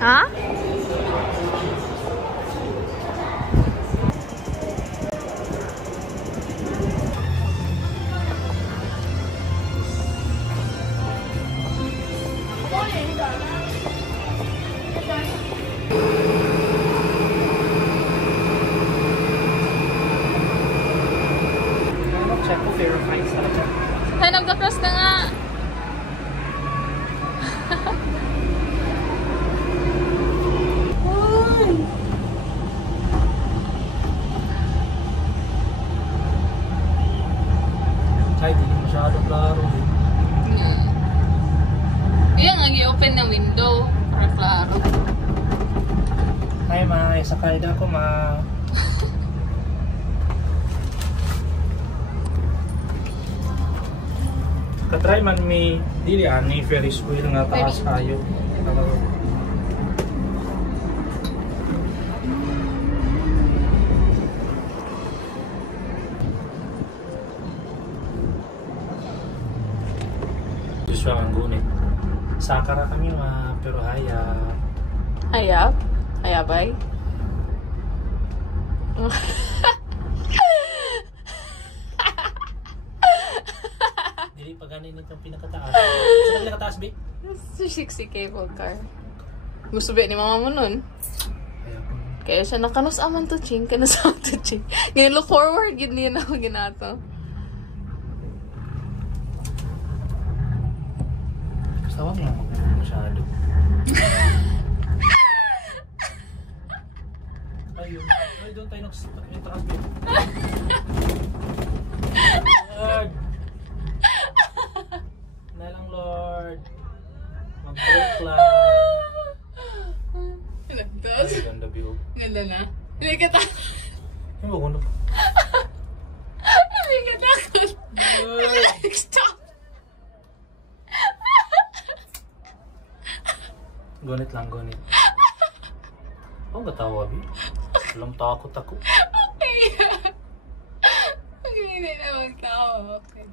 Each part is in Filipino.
Ha? Ay, nagka-cross ka nga. Ay, di masyado klaro. Kaya nga, i-open na window para klaro. Ay, ma, sakay na ako, ma. Katry man may dili ani Ferris wheel nga taas kayo. Gusto ang gunit. Sakara kami ma, pero hayap. Hayap? Hayabay? Dili pa ganin itong pinakataas. Saan pinakataas, B? 60 cable car. Gusto ba ni mama mo nun? Kaya siya nakanos aman to ching, kanos aman to ching. Ngayon look forward, yun niya na ako ginato. Sawang lang ako masyado. Ayun. Ay, doon tayo nag-taas, B. Lord! Na lang, Lord. Mag-break lang. Nagtas? Ay, ganda view. Ganda na. Hindi ka takot. Ano ba kung ano? Hindi ka takot. Stop! Gunit lang, gunit. Ang katawa, B. Walang takot ako. Okay. Okay, hindi na magtawa. Okay.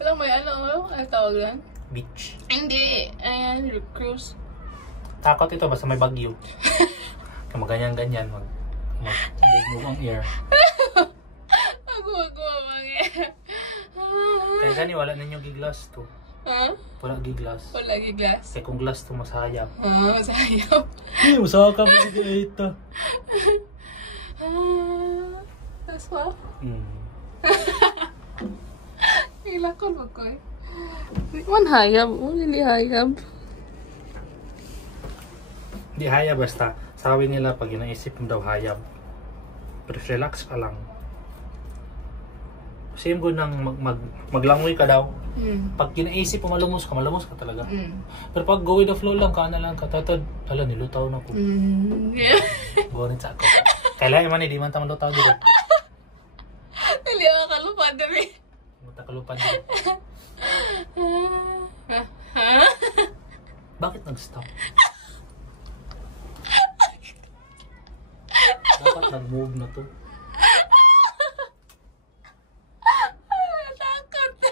Walang may ano tawag lang? Beach. Hindi. Ayan, cruise. Takot ito, basta may bagyo. Kaya maganyan-ganyan, mag-move ang air. Ako, mga. Kaya gani, wala ninyo giglas to. Ha? Wala giglas. Wala giglas. Kaya kung glass to, masayap. Sayap. Hindi, masaka mo si Gaeta. That's what? Ilakon mo ko eh. Man hayab. Hindi hayab. Hindi hayab, basta. Sabi nila, pag inaisip mo daw hayab. Pero relax ka lang. Same go nang maglangoy ka daw. Pag kinaisip mo malumos ka talaga. Pero pag go with the flow lang, ka na lang katatad. Hala, nilutaw na ko. Yeah. Gonit sa ako. Kailangan man, hindi man tama lutaw dito. Hindi ako kalupad dami. Matakalupad dito. Bakit nag-stop? Dapat nag-move na to. Takot na.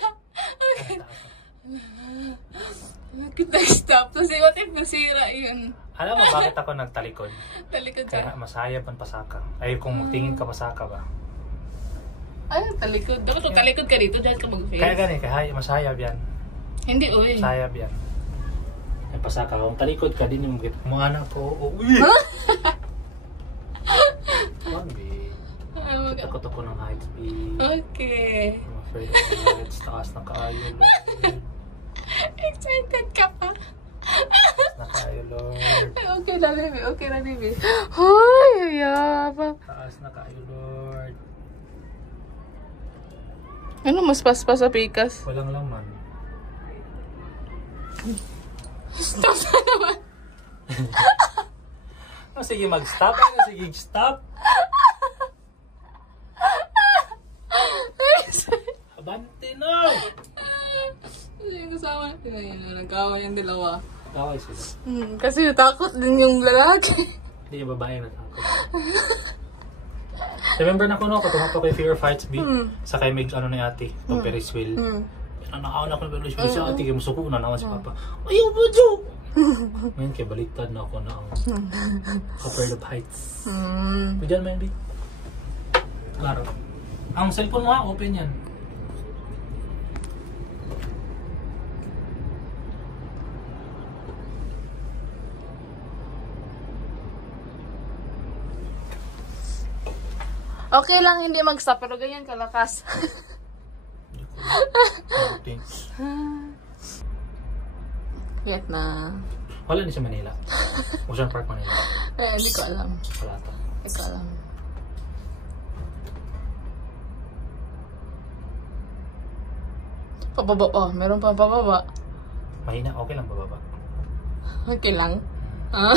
Kita stop. Tapos what if nasira yun? Alam mo bakit ako nagtalikod? Talikod Kaya ka? masaya pan pasaka. Ay kung magtingin ka pasaka ba? Ay, talikod. Dapat kung talikod ka dito, dahil ka mag-face. Kaya gani, kaya masayab yan. Hindi, uy. Masayab yan. Ay pasaka. Kung talikod ka, din yung mga anak ko. Uy! Mami. Takot ako ng height speed. Okay. I'm afraid of the heights. Taas na kaayo, Lord. Excited ka pa. Taas na kaayo, Lord. Okay na, baby. Okay na, baby. Hoy, hayaba. Taas na kaayo, Lord. Ano mas paspas sa pikas? Walang laman. Stop na naman. Oh, sige, mag-stop. Ano, sige, stop. Abante na! Yung kasama natin na yun. Nagkawa yung dalawa. Kaway sila. Kasi natakot din yung lalaki. Hindi yung babae natakot. Remember na ko no, kung tumapo kay Fear Fights B, sa kay Mig, ano na ate, itong Ferris wheel. Nakakaon ako ng Ferris wheel sa ate, kaya masuko na naman si Papa. Ayaw ba, Jo? Ngayon kaya baliktad na ako na ang Copper of Heights. Pwede mo yan, Bi? Klaro. Ang cellphone mo ha, open yan. Okay lang hindi mag-stop, pero ganyan kalakas. Thanks. Kiyat na. Wala ni sa Manila. Ocean Park, Manila. Hindi ko alam. Wala ito. Hindi ko alam. Pababa pa. Meron pa pababa. Mahina, okay lang bababa. Okay lang. Ah?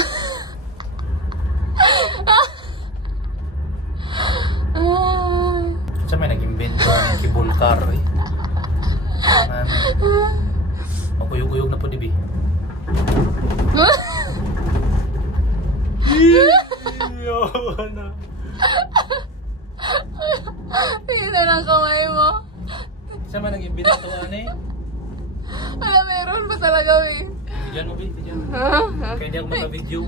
Sa may nag-invento ng cable car eh. Maguyog-uyog na po, Dibi. na. Tingnan na lang kamay mo. Sa may nag-invento eh. Wala, meron pa talaga eh. Bidyan mo, Bi. Bidyan mo. Kaya hindi ako maka-video.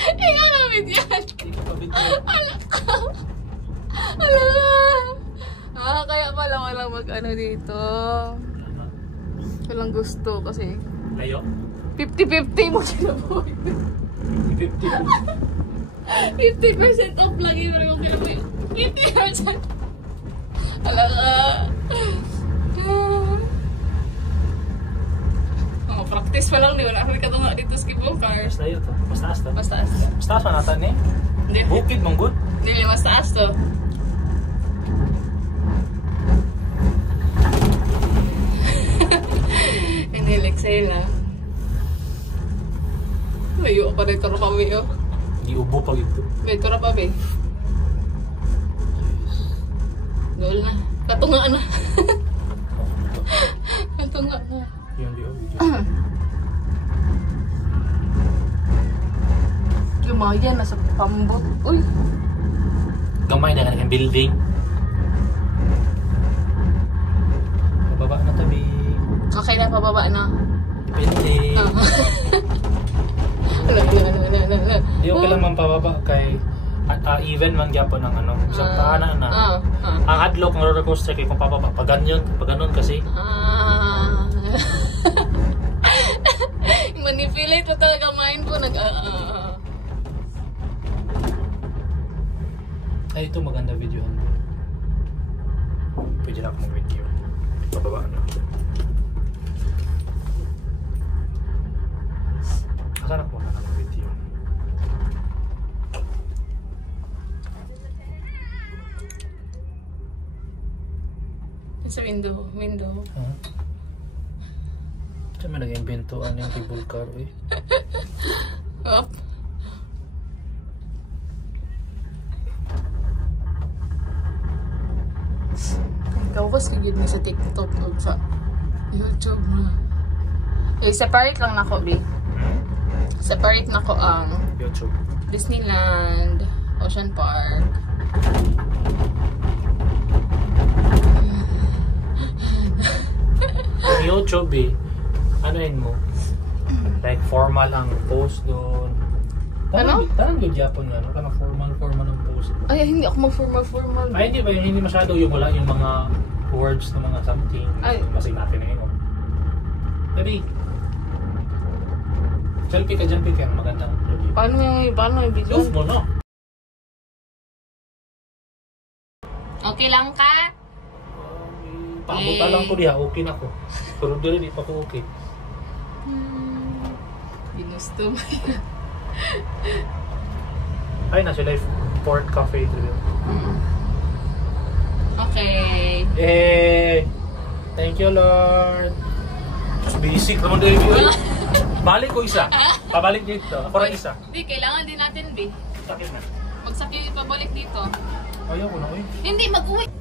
Ikaw na bidyan. Hindi ka pa-video. Kaya pala walang mag-ano dito. Walang gusto kasi Layo? 50-50 mo kinabuhi. 50% off lang yun. Pero kung kinabuhi 50%. Practice pa lang. Di wala kami katunga dito sa cable cars. Layo to. Mas taas to. Mas taas to. Mas taas pa natin eh. Hindi. Bukid mong good. Hindi, mas taas to. Hindi, Lexela. Layo pa dito na kami, oh. Hindi ubo pag ito. Dito na pa, be. Dol na. Katunga na. Katunga na. Yung di ubo. Lumayan, nasa pambot. Uy. Gamay na kanang building. Pababa na tabi. Okay na, pababa na. Depende. Hindi okay lang man pababa kay even man gyapon ng ano. Sa tahanan na. Ang adlock ng roller coaster kay kung pababa pag ganun kasi. Manipulate pa talaga mind po Ay, ito maganda video. Pwede na ako mag-video. Pababa na. Asan ako mag-video? sa window. Saan man nag-invento ano yung cable car eh? Up. Gawas kagid na sa TikTok o sa YouTube na. Separate lang nako, B. Separate nako ang YouTube. Disneyland, Ocean Park. YouTube eh, ano yun mo? Like formal ang post doon. Ano? Tanang good Japon nga, no? Tanang formal ang post. Ay, hindi ako mag-formal. Ay, hindi ba? Hindi masyado yung wala yung mga words na mga something. Ay. Masig natin na yun. Tabi. Selfie ka dyan, Pika. Magandang review. Paano yung video? Love mo, no? Okay lang ka? Pabuta lang ko diha, okay na ko. Pero dili di pa ko okay. Ginusto mo yan. Ay, nasa live Port Cafe dito. Okay. Yay! Thank you, Lord. Basic naman din review. Balik ko isa. Pabalik dito. Ako rin isa. Hindi, kailangan din natin, B. Sakit na. Magsakit pabalik dito. Ayaw ko na, uy. Hindi, mag-uwi.